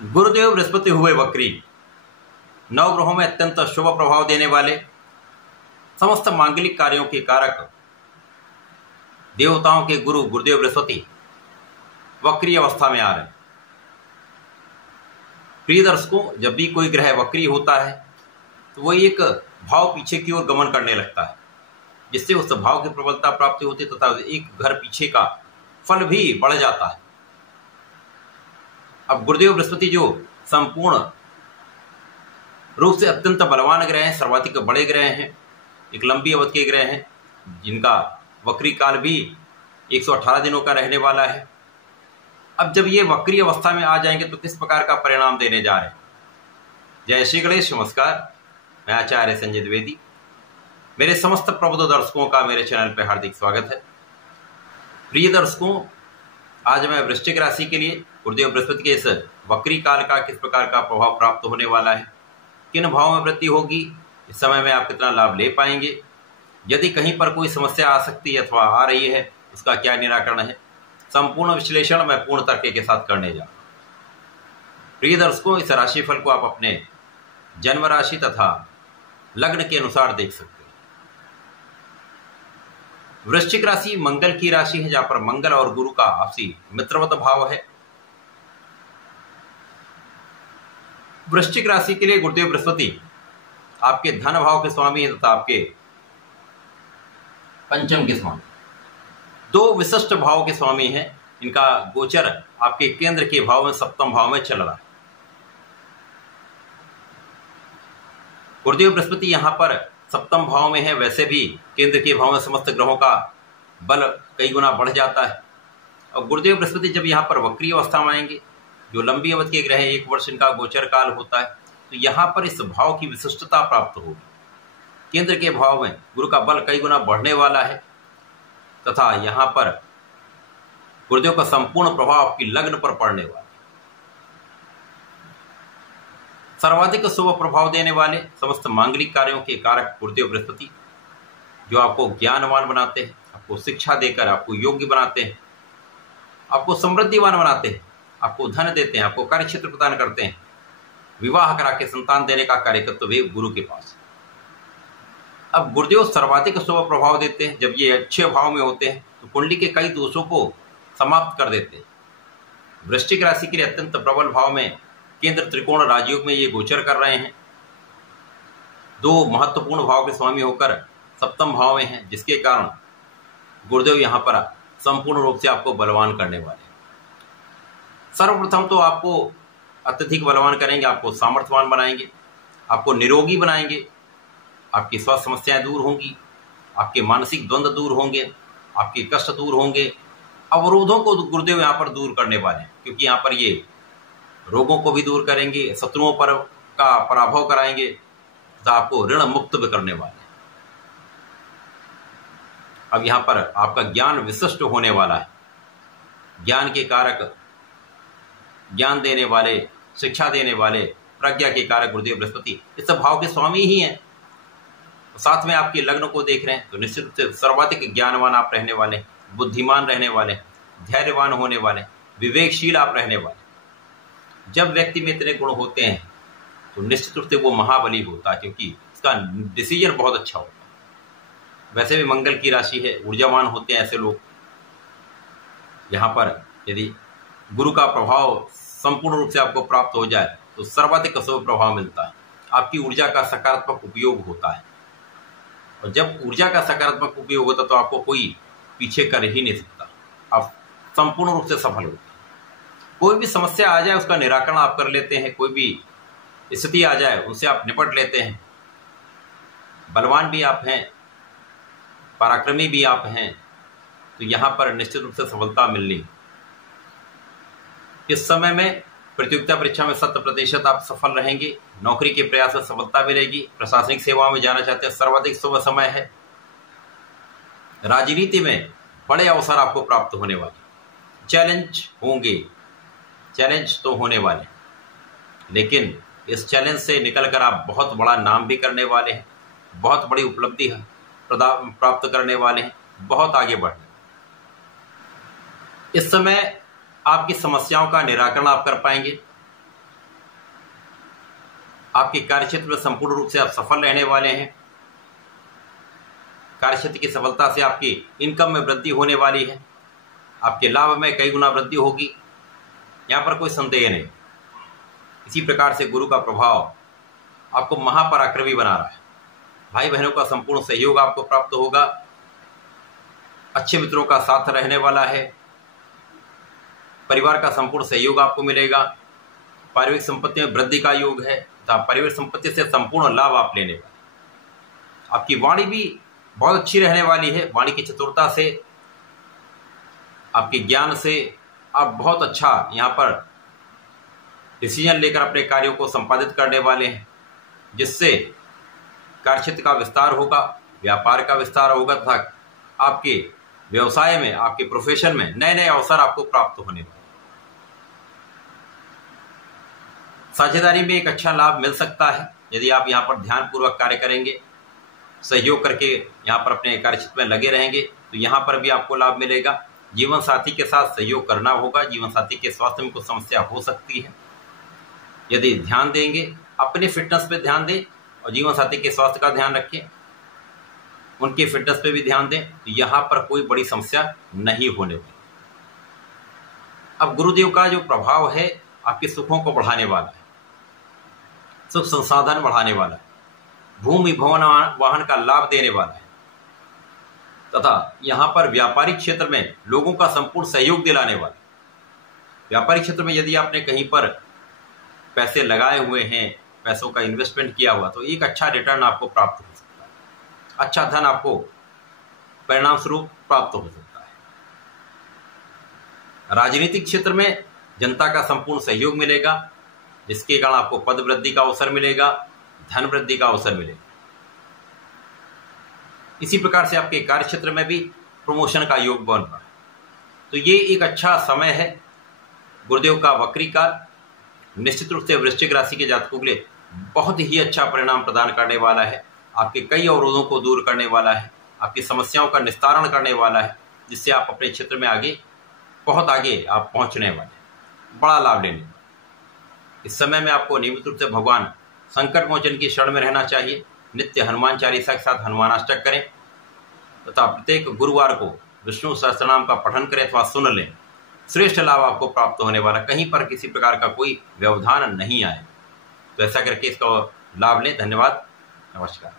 गुरुदेव बृहस्पति हुए वक्री, नवग्रहों में अत्यंत शुभ प्रभाव देने वाले, समस्त मांगलिक कार्यों के कारक, देवताओं के गुरु गुरुदेव बृहस्पति वक्री अवस्था में आ रहे हैं। प्रिय दर्शकों, जब भी कोई ग्रह वक्री होता है तो वही एक भाव पीछे की ओर गमन करने लगता है, जिससे उस भाव की प्रबलता प्राप्ति होती है तथा एक घर पीछे का फल भी बढ़ जाता है। अब गुरुदेव बृहस्पति जो संपूर्ण रूप से अत्यंत बलवान ग्रह हैं, सर्वाधिक बड़े ग्रह हैं, एक लंबी अवधि के ग्रह हैं, जिनका वक्री काल भी 118 दिनों का रहने वाला है। अब जब ये वक्री अवस्था में आ जाएंगे तो किस प्रकार का परिणाम देने जा रहे हैं। जय श्री गणेश, नमस्कार। मैं आचार्य संजय द्विवेदी। मेरे समस्त प्रबुद्ध दर्शकों का मेरे चैनल पर हार्दिक स्वागत है। प्रिय दर्शकों, आज मैं वृश्चिक राशि के लिए गुरुदेव बृहस्पति के इस वक्री काल का किस प्रकार का प्रभाव प्राप्त होने वाला है, किन भाव में वृद्धि होगी, इस समय में आप कितना लाभ ले पाएंगे, यदि कहीं पर कोई समस्या आ सकती है अथवा आ रही है उसका क्या निराकरण है, संपूर्ण विश्लेषण मैं पूर्ण तर्क के साथ करने जा रहा हूं। प्रिय दर्शकों, इस राशिफल को आप अपने जन्म राशि तथा लग्न के अनुसार देख सकते हैं। वृश्चिक राशि मंगल की राशि है, जहां पर मंगल और गुरु का आपसी मित्रवत भाव है। वृश्चिक राशि के लिए गुरुदेव बृहस्पति आपके धन भाव के स्वामी हैं तथा आपके पंचम के स्वामी, दो विशिष्ट भाव के स्वामी हैं। इनका गोचर आपके केंद्र के भाव में सप्तम भाव में चल रहा है। गुरुदेव बृहस्पति यहां पर सप्तम भाव में है। वैसे भी केंद्र के भाव में समस्त ग्रहों का बल कई गुना बढ़ जाता है। और गुरुदेव बृहस्पति जब यहाँ पर वक्री अवस्था में आएंगे, जो लंबी अवधि के ग्रह 1 वर्ष इनका गोचर काल होता है, तो यहाँ पर इस भाव की विशिष्टता प्राप्त होगी। केंद्र के भाव में गुरु का बल कई गुना बढ़ने वाला है तथा यहाँ पर गुरुदेव का संपूर्ण प्रभाव आपकी लग्न पर पड़ने वाला है। सर्वाधिक शुभ प्रभाव देने वाले समस्त मांगलिक कार्यों के कारक गुरुदेव बृहस्पति, जो आपको ज्ञानवान बनाते हैं, आपको शिक्षा देकर आपको योग्य बनाते हैं, आपको समृद्धिवान बनाते हैं, आपको धन देते हैं, आपको कार्य क्षेत्र प्रदान करते हैं, विवाह करा के संतान देने का कार्यकर्ता भी गुरु के पास। अब गुरुदेव सर्वाधिक शुभ प्रभाव देते हैं। जब ये अच्छे भाव में होते हैं तो कुंडली के कई दोषों को समाप्त कर देते हैं। वृश्चिक राशि के लिए अत्यंत प्रबल भाव में केंद्र त्रिकोण राजयोग में ये गोचर कर रहे हैं। दो महत्वपूर्ण भाव के स्वामी होकर सप्तम भाव में हैं, जिसके कारण गुरुदेव यहाँ पर संपूर्ण रूप से आपको बलवान करने वाले हैं। सर्वप्रथम तो आपको अत्यधिक बलवान करेंगे, आपको सामर्थ्यवान बनाएंगे, आपको निरोगी बनाएंगे, आपकी स्वास्थ्य समस्याएं दूर होंगी, आपके मानसिक द्वंद्व दूर होंगे, आपके कष्ट दूर होंगे, अवरोधों को गुरुदेव यहाँ पर दूर करने वाले हैं। क्योंकि यहाँ पर ये रोगों को भी दूर करेंगे, शत्रुओं पर का पराभव कराएंगे तथा आपको ऋण मुक्त भी करने वाले हैं। अब यहाँ पर आपका ज्ञान विशिष्ट होने वाला है। ज्ञान के कारक, ज्ञान देने वाले, शिक्षा देने वाले, प्रज्ञा के कारक गुरुदेव बृहस्पति इस भाव के स्वामी ही हैं। साथ में आपके लग्न को देख रहे हैं तो निश्चित रूप से सर्वाधिक ज्ञानवान आप रहने वाले, बुद्धिमान रहने वाले, धैर्यवान होने वाले, विवेकशील आप रहने वाले। जब व्यक्ति में इतने गुण होते हैं तो निश्चित रूप से वो महाबली होता है, क्योंकि इसका डिसीजन बहुत अच्छा होता है। वैसे भी मंगल की राशि है, ऊर्जावान होते हैं ऐसे लोग। यहाँ पर यदि गुरु का प्रभाव संपूर्ण रूप से आपको प्राप्त हो जाए तो सर्वाधिक शुभ प्रभाव मिलता है। आपकी ऊर्जा का सकारात्मक उपयोग होता है, और जब ऊर्जा का सकारात्मक उपयोग होता है तो आपको कोई पीछे कर ही नहीं सकता। आप संपूर्ण रूप से सफल होते हैं। कोई भी समस्या आ जाए उसका निराकरण आप कर लेते हैं, कोई भी स्थिति आ जाए उससे आप निपट लेते हैं। बलवान भी आप हैं, पराक्रमी भी आप हैं, तो यहाँ पर निश्चित रूप से सफलता मिलनी। इस समय में प्रतियोगिता परीक्षा में 100% आप सफल रहेंगे। नौकरी के प्रयास में सफलता मिलेगी। प्रशासनिक सेवाओं में जाना चाहते हैं, सर्वाधिक शुभ समय है। राजनीति में बड़े अवसर आपको प्राप्त होने वाले। चैलेंज होंगे, चैलेंज तो होने वाले, लेकिन इस चैलेंज से निकलकर आप बहुत बड़ा नाम भी करने वाले हैं, बहुत बड़ी उपलब्धि प्राप्त करने वाले हैं, बहुत आगे बढ़ने। इस समय आपकी समस्याओं का निराकरण आप कर पाएंगे। आपके कार्यक्षेत्र में संपूर्ण रूप से आप सफल रहने वाले हैं। कार्यक्षेत्र की सफलता से आपकी इनकम में वृद्धि होने वाली है। आपके लाभ में कई गुना वृद्धि होगी, यहाँ पर कोई संदेह नहीं। इसी प्रकार से गुरु का प्रभाव आपको महापराक्रमी बना रहा है। भाई बहनों का संपूर्ण सहयोग आपको प्राप्त होगा। अच्छे मित्रों का साथ रहने वाला है। परिवार का संपूर्ण सहयोग आपको मिलेगा। पारिवारिक संपत्ति में वृद्धि का योग है तथा पारिवारिक संपत्ति से संपूर्ण लाभ आप लेने वाले। आपकी वाणी भी बहुत अच्छी रहने वाली है। वाणी की चतुरता से, आपके ज्ञान से आप बहुत अच्छा यहाँ पर डिसीजन लेकर अपने कार्यों को संपादित करने वाले हैं, जिससे कार्यक्षेत्र का विस्तार होगा, व्यापार का विस्तार होगा तथा आपके व्यवसाय में, आपके प्रोफेशन में नए नए अवसर आपको प्राप्त होने वाले। साझेदारी में एक अच्छा लाभ मिल सकता है यदि आप यहाँ पर ध्यानपूर्वक कार्य करेंगे, सहयोग करके यहाँ पर अपने कार्यक्षेत्र में लगे रहेंगे तो यहाँ पर भी आपको लाभ मिलेगा। जीवन साथी के साथ सहयोग करना होगा। जीवन साथी के स्वास्थ्य में कुछ समस्या हो सकती है। यदि ध्यान देंगे, अपने फिटनेस पे ध्यान दें और जीवन साथी के स्वास्थ्य का ध्यान रखें, उनके फिटनेस पे भी ध्यान दें, तो यहाँ पर कोई बड़ी समस्या नहीं होने वाली। अब गुरुदेव का जो प्रभाव है आपके सुखों को बढ़ाने वाला है, सुख संसाधन बढ़ाने वाला है, भूमि भवन वाहन का लाभ देने वाला है तथा यहाँ पर व्यापारिक क्षेत्र में लोगों का संपूर्ण सहयोग दिलाने वाला है। व्यापारिक क्षेत्र में यदि आपने कहीं पर पैसे लगाए हुए हैं, पैसों का इन्वेस्टमेंट किया हुआ, तो एक अच्छा रिटर्न आपको प्राप्त हो सकता है। अच्छा धन आपको परिणाम स्वरूप प्राप्त हो सकता है। राजनीतिक क्षेत्र में जनता का संपूर्ण सहयोग मिलेगा, जिसके कारण आपको पद वृद्धि का अवसर मिलेगा, धन वृद्धि का अवसर मिलेगा। इसी प्रकार से आपके कार्य क्षेत्र में भी प्रमोशन का योग बन रहा है। तो ये एक अच्छा समय है गुरुदेव का वक्री काल। निश्चित रूप से वृश्चिक राशि के जातकों के लिए बहुत ही अच्छा परिणाम प्रदान करने वाला है। आपके कई अवरोधों को दूर करने वाला है, आपकी समस्याओं का निस्तारण करने वाला है, जिससे आप अपने क्षेत्र में आगे, बहुत आगे आप पहुंचने वाले हैं, बड़ा लाभ लेने वाले। इस समय में आपको नियमित रूप से भगवान संकट मोचन की शरण में रहना चाहिए। नित्य हनुमान चालीसा के साथ हनुमानाष्टक करें तथा प्रत्येक गुरुवार को विष्णु सहस्त्रनाम का पठन करें अथवा सुन लें। श्रेष्ठ लाभ आपको प्राप्त होने वाला, कहीं पर किसी प्रकार का कोई व्यवधान नहीं आए। तो ऐसा करके इसका लाभ लें। धन्यवाद, नमस्कार।